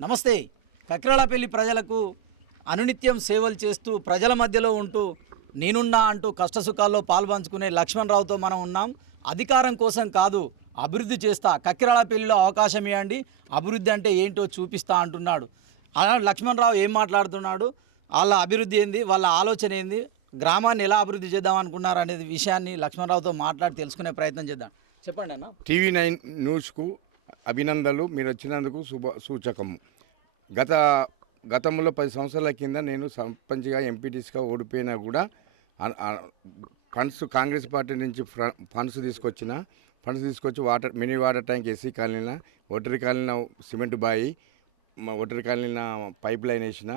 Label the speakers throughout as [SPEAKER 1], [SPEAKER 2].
[SPEAKER 1] నమస్తే. కక్రాళపల్లి ప్రజలకు అనునిత్యం సేవలు చేస్తూ ప్రజల మధ్యలో ఉంటూ నేనున్నా అంటూ కష్టసుఖాల్లో పాల్పంచుకునే లక్ష్మణరావుతో మనం ఉన్నాం. అధికారం కోసం కాదు అభివృద్ధి చేస్తా. కక్రాళపల్లిలో అవకాశం ఇవ్వండి. అభివృద్ధి అంటే ఏంటో చూపిస్తా అంటున్నాడు. అలా లక్ష్మణరావు ఏం మాట్లాడుతున్నాడు? వాళ్ళ అభివృద్ధి ఏంది? వాళ్ళ ఆలోచన ఏంది? గ్రామాన్ని ఎలా అభివృద్ధి చేద్దాం అనుకున్నారు అనేది విషయాన్ని లక్ష్మణరావుతో మాట్లాడి తెలుసుకునే ప్రయత్నం చేద్దాం. చెప్పండి అన్న.
[SPEAKER 2] టీవీ నైన్ న్యూస్కు అభినందనలు. మీరు వచ్చినందుకు శుభ సూచకము. గత గతంలో పది సంవత్సరాల కింద నేను సర్పంచ్గా ఎంపీటీస్గా ఓడిపోయినా కూడా ఫండ్స్ కాంగ్రెస్ పార్టీ నుంచి ఫండ్స్ తీసుకొచ్చిన ఫండ్స్ తీసుకొచ్చి water mini water tank SC కాలిన ఒటరి కాలనీన సిమెంట్ బాయి మా ఒటరి కాలనీన పైప్ లైన్ వేసిన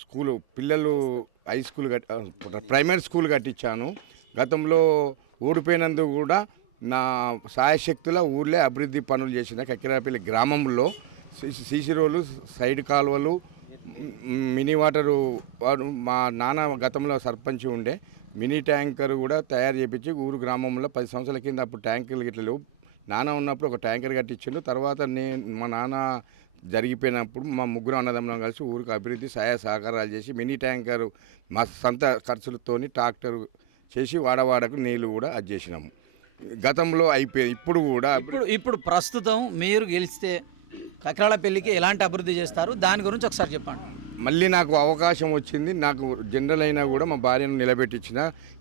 [SPEAKER 2] స్కూలు పిల్లలు హై స్కూల్ కట్ ప్రైమరీ స్కూల్ కట్టించాను. గతంలో ఓడిపోయినందుకు కూడా నా సాయశక్తుల ఊర్లే అభివృద్ధి పనులు చేసిన కక్కిరాపల్లి గ్రామంలో సీ- సీసీ రోలు సైడ్ కాలువలు మినీ వాటరు మా నాన్న గతంలో సర్పంచ్ ఉండే మినీ ట్యాంకర్ కూడా తయారు చేయించి ఊరు గ్రామంలో పది సంవత్సరాల కింద అప్పుడు ట్యాంకర్లు గిట్ల లేవు. నాన్న ఉన్నప్పుడు ఒక ట్యాంకర్ కట్టించిండు. తర్వాత నేను మా నాన్న జరిగిపోయినప్పుడు మా ముగ్గురు అన్నదమ్ములం కలిసి ఊరికి అభివృద్ధి సహాయ సహకారాలు చేసి మినీ ట్యాంకర్ మా సొంత ఖర్చులతోని ట్రాక్టర్ చేసి వాడవాడకు నీళ్ళు కూడా అది చేసినాము. గతంలో అయిపోయింది. ఇప్పుడు కూడా
[SPEAKER 1] ఇప్పుడు ఇప్పుడు ప్రస్తుతం మీరు గెలిస్తే కక్రాలపల్లికి ఎలాంటి అభివృద్ధి చేస్తారు? దాని గురించి ఒకసారి చెప్పండి.
[SPEAKER 2] మళ్ళీ నాకు అవకాశం వచ్చింది. నాకు జనరల్ అయినా కూడా మా భార్యను నిలబెట్టించిన.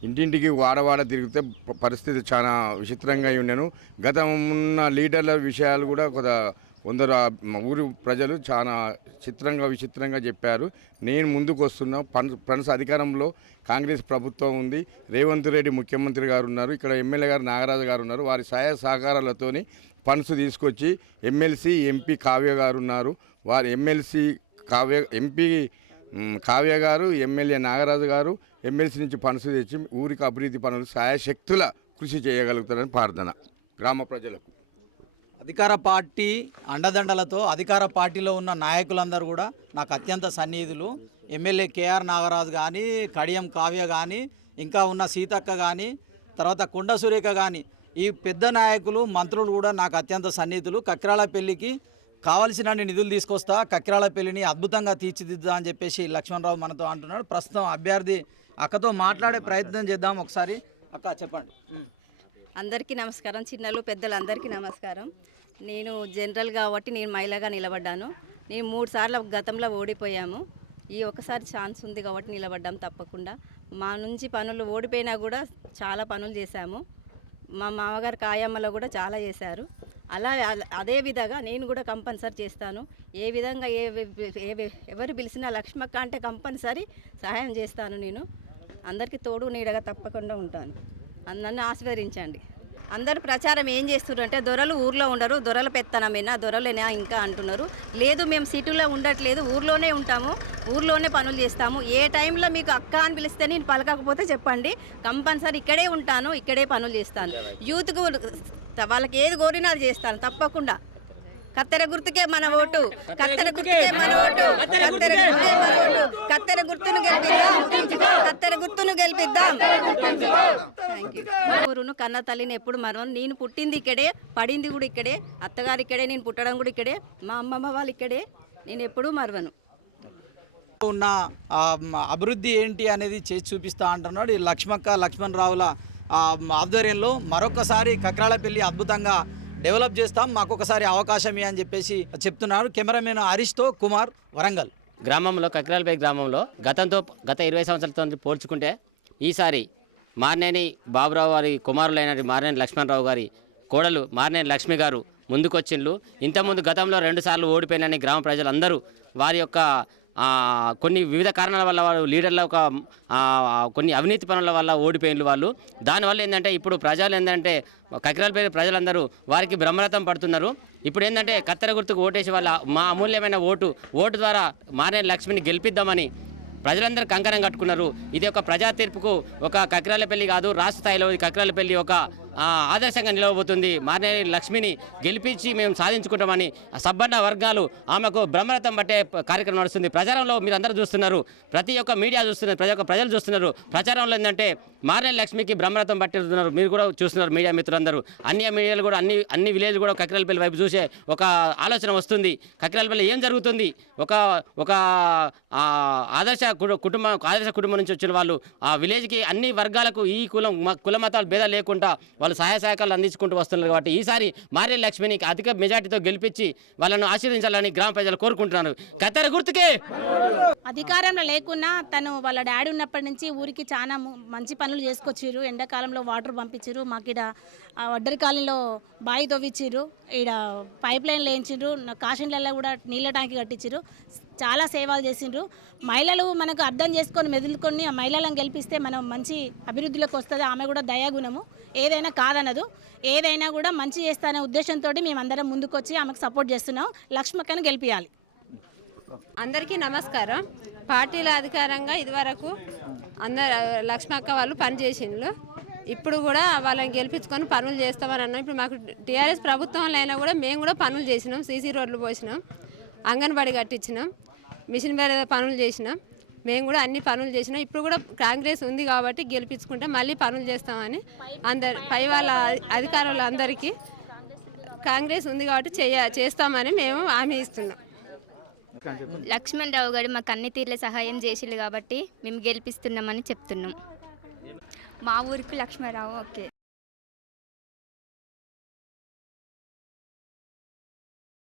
[SPEAKER 2] ఇంటింటికి వాడవాడ తిరిగితే పరిస్థితి చాలా విచిత్రంగా అయి ఉన్నాను గత ఉన్న లీడర్ల విషయాలు కూడా కొంత కొందరు ఊరు ప్రజలు చాలా చిత్రంగా విచిత్రంగా చెప్పారు. నేను ముందుకు వస్తున్నా ఫ్రెండ్స్ అధికారంలో కాంగ్రెస్ ప్రభుత్వం ఉంది. రేవంత్ రెడ్డి ముఖ్యమంత్రి గారు ఉన్నారు. ఇక్కడ ఎమ్మెల్యే గారు నాగరాజు గారు ఉన్నారు. వారి సహాయ సహకారాలతోని ఫండ్స్ తీసుకొచ్చి ఎమ్మెల్సీ ఎంపీ కావ్య గారు ఉన్నారు. వారు ఎమ్మెల్సీ కావ్య ఎంపీ కావ్య గారు ఎమ్మెల్యే నాగరాజు గారు ఎమ్మెల్సీ నుంచి ఫండ్స్ తెచ్చి ఊరికి అభివృద్ధి పనులు సాయశక్తుల కృషి చేయగలుగుతారని ప్రార్థన. గ్రామ ప్రజలకు.
[SPEAKER 1] అధికార పార్టీ అండదండలతో అధికార పార్టీలో ఉన్న నాయకులందరూ కూడా నాకు అత్యంత సన్నిహితులు. ఎమ్మెల్యే కేఆర్ నాగరాజు కానీ కడియం కావ్య కానీ ఇంకా ఉన్న సీతక్క కానీ తర్వాత కొండ సురేఖ కానీ ఈ పెద్ద నాయకులు మంత్రులు కూడా నాకు అత్యంత సన్నిహితులు. కక్రాల పెళ్ళికి కావలసిన నిధులు తీసుకొస్తా కక్రాల పెళ్ళిని అద్భుతంగా తీర్చిదిద్దా అని చెప్పేసి లక్ష్మణరావు మనతో అంటున్నాడు. ప్రస్తుతం అభ్యర్థి అక్కతో మాట్లాడే ప్రయత్నం చేద్దాం ఒకసారి. అక్క చెప్పండి.
[SPEAKER 3] అందరికీ నమస్కారం. చిన్నలు పెద్దలు అందరికీ నమస్కారం. నేను జనరల్ కాబట్టి నేను మహిళగా నిలబడ్డాను. నేను మూడు సార్లు గతంలో ఓడిపోయాము. ఈ ఒకసారి ఛాన్స్ ఉంది కాబట్టి నిలబడ్డాం తప్పకుండా. మా నుంచి పనులు ఓడిపోయినా కూడా చాలా పనులు చేశాము. మా మామగారు కాయమ్మలో కూడా చాలా చేశారు. అలా అదే విధంగా నేను కూడా కంపల్సరీ చేస్తాను. ఏ విధంగా ఏ ఏ ఎవరు పిలిచినా లక్ష్మక్క అంటే కంపల్సరీ సహాయం చేస్తాను నేను. అందరికీ తోడు నీడగా తప్పకుండా ఉంటాను. అందరిని నన్ను ఆశీర్వదించండి. అందరు ప్రచారం ఏం చేస్తున్నారు అంటే దొరలు ఊర్లో ఉండరు దొరల పెత్తనమేనా దొరలేనా ఇంకా అంటున్నారు. లేదు మేము సిటీలో ఉండట్లేదు ఊర్లోనే ఉంటాము ఊర్లోనే పనులు చేస్తాము. ఏ టైంలో మీకు అక్క అని పిలిస్తే నేను పలకకపోతే చెప్పండి. కంపల్సరీ ఇక్కడే ఉంటాను ఇక్కడే పనులు చేస్తాను. యూత్కు వాళ్ళకి ఏది కోరినా అది చేస్తాను తప్పకుండా. కత్తెర గుర్తుకే మన ఓటు. కత్తెర గుర్తుకే మన ఓటు. కత్తెర గుర్తుకే మన ఓటు. కత్తెర గుర్తును గెలిపిద్దాం. కత్తెర గుర్తును గెలిపిద్దాం. ఊరును కన్న తల్లిని ఎప్పుడు మరవను. నేను పుట్టింది ఇక్కడే పడింది కూడా ఇక్కడే అత్తగారు ఇక్కడే నేను పుట్టడం కూడా ఇక్కడే మా అమ్మమ్మ వాళ్ళు ఇక్కడే నేను ఎప్పుడూ మరవను.
[SPEAKER 1] ఉన్న అభివృద్ధి ఏంటి అనేది చేసి చూపిస్తా అంటున్నాడు ఈ లక్ష్మక్క లక్ష్మణ్ రావుల ఆ, మ- ఆధ్వర్యంలో మరొకసారి కక్రాలపల్లి అద్భుతంగా డెవలప్ చేస్తాం మాకు ఒకసారి అవకాశం అని చెప్పేసి చెప్తున్నారు కెమెరామెన్ హరీష్తో కుమార్ వరంగల్.
[SPEAKER 4] గ్రామంలో కక్రాలపై గ్రామంలో గతంతో గత ఇరవై సంవత్సరాలతో పోల్చుకుంటే ఈసారి మార్నేని బాబురావు గారి కుమారులైన మార్నేని లక్ష్మణరావు గారి కోడలు మార్నేని లక్ష్మి గారు ముందుకొచ్చిండ్లు ఇంతకుముందు గతంలో రెండుసార్లు ఓడిపోయినని గ్రామ ప్రజలందరూ వారి యొక్క కొన్ని వివిధ కారణాల వల్ల వాళ్ళు లీడర్ల ఒక కొన్ని అవినీతి పనుల వల్ల ఓడిపోయిన వాళ్ళు. దానివల్ల ఏంటంటే ఇప్పుడు ప్రజలు ఏంటంటే కకిరాలపల్లి ప్రజలందరూ వారికి బ్రహ్మరథం పడుతున్నారు. ఇప్పుడు ఏంటంటే కత్తెర గుర్తుకు ఓటేసి వాళ్ళ మా అమూల్యమైన ఓటు ఓటు ద్వారా మారే లక్ష్మిని గెలిపిద్దామని ప్రజలందరూ కంకణం కట్టుకున్నారు. ఇది ఒక ప్రజా తీర్పుకు ఒక కకిరాలపల్లి కాదు రాష్ట్ర స్థాయిలో కకిరాలపల్లి ఒక ఆదర్శంగా నిలవబోతుంది. మారినేని లక్ష్మిని గెలిపించి మేము సాధించుకుంటామని సబ్బన్న వర్గాలు ఆమెకు బ్రహ్మరథం పట్టే కార్యక్రమం నడుస్తుంది. ప్రచారంలో మీరు అందరూ చూస్తున్నారు. ప్రతి ఒక్క మీడియా చూస్తున్నారు. ప్రతి ఒక్క ప్రజలు చూస్తున్నారు. ప్రచారంలో ఏంటంటే మారినేని లక్ష్మికి బ్రహ్మరథం పట్టిస్తున్నారు. మీరు కూడా చూస్తున్నారు మీడియా మిత్రులందరూ. అన్ని మీడియాలు కూడా అన్ని అన్ని విలేజ్ కూడా కకిరాలపల్లి వైపు చూసే ఒక ఆలోచన వస్తుంది. కకిరాలపల్లి ఏం జరుగుతుంది? ఒక ఒక ఆదర్శ కుటుంబం ఆదర్శ కుటుంబం నుంచి వచ్చిన వాళ్ళు ఆ విలేజ్కి అన్ని వర్గాలకు ఈ కులం మ- కుల మతాలు భేదాలు లేకుండా వాళ్ళు సహాయ సహకారాలు అందించుకుంటూ వస్తున్నారు కాబట్టి ఈసారి మారే లక్ష్మిని అధిక మెజార్టీతో గెలిపించి వాళ్ళను ఆశీర్వదించాలని గ్రామ ప్రజలు కోరుకుంటున్నారు. కత్తెర గుర్తుకే!
[SPEAKER 5] అధికారంలో లేకున్నా తను వాళ్ళ డాడీ ఉన్నప్పటి నుంచి ఊరికి చాలా మంచి పనులు చేసుకొచ్చిర్రు. ఎండాకాలంలో వాటర్ పంపించారు మాకు ఇక్కడ వడ్డరి కాలంలో బావి తవ్విచ్చిర్రు. ఈడ పైప్ లైన్లు వేయించారు నా కూడా నీళ్ళ ట్యాంక్ కట్టించారు చాలా సేవలు చేసిండ్రు. మహిళలు మనకు అర్థం చేసుకొని మెదులుకొని ఆ మహిళలను గెలిపిస్తే మనం మంచి అభివృద్ధిలోకి వస్తుంది. ఆమె కూడా దయాగుణము. ఏదైనా కాదనదు. ఏదైనా కూడా మంచి చేస్తానే ఉద్దేశంతో మేమందరం ముందుకొచ్చి ఆమెకు సపోర్ట్ చేస్తున్నాం. లక్ష్మక్కను గెలిపించాలి
[SPEAKER 6] అందరికీ నమస్కారం. పార్టీల అధికారంగా ఇదివరకు అందరు లక్ష్మక్క వాళ్ళు పనిచేసిండ్రు ఇప్పుడు కూడా వాళ్ళని గెలిపించుకొని పనులు చేస్తామని అన్నాం. ఇప్పుడు మాకు టీఆర్ఎస్ ప్రభుత్వంలో అయినా కూడా మేము కూడా పనులు చేసినాం. సీసీ రోడ్లు పోసినాం. అంగన్వాడీ కట్టించినాం. మిషన్ వేరే పనులు చేసినాం. మేము కూడా అన్ని పనులు చేసినాం. ఇప్పుడు కూడా కాంగ్రెస్ ఉంది కాబట్టి గెలిపించుకుంటే మళ్ళీ పనులు చేస్తామని అందరు పై వాళ్ళ అధికారులు అందరికీ కాంగ్రెస్ ఉంది కాబట్టి చేయ చేస్తామని మేము హామీ ఇస్తున్నాం.
[SPEAKER 7] లక్ష్మణ్ రావు గారు మాకు అన్ని తీర్ల సహాయం చేసిల్లు కాబట్టి మేము గెలిపిస్తున్నామని చెప్తున్నాం.
[SPEAKER 8] మా ఊరికి లక్ష్మారావు ఓకే.